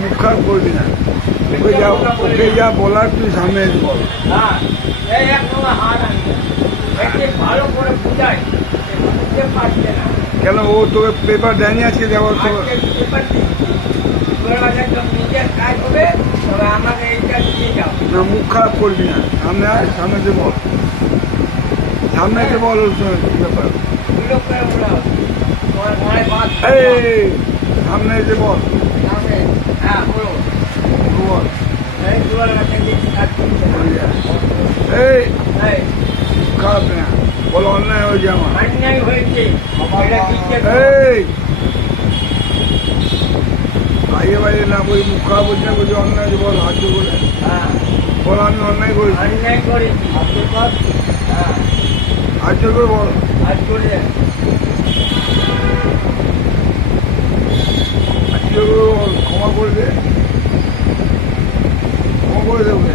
মুখ খারাপ করবি না, ওকে যা বলার তুই সামনে এসে বল। কেন ও তোকে পেপার দেয়নি আজকে দেওয়ার সময়? না মুখ খারাপ করবি না, সামনে আয়, সামনে এসে বল, সামনে এসে বল কি ব্যাপার। এই সামনে এসে বল, বল। এই খারাপ না, বলো অন্যায় হয়েছে আমার। এই বাইরে বাইরে না বলি, মুখ খারাপ হচ্ছে না বলছি, অন্যায় হয়েছে বল, হাত বলে বল আমি অন্যায় করেছি। হাত জোর করে বল, হাত জোর করে বল, ক্ষমা করে দে, ক্ষমা করে দেবে।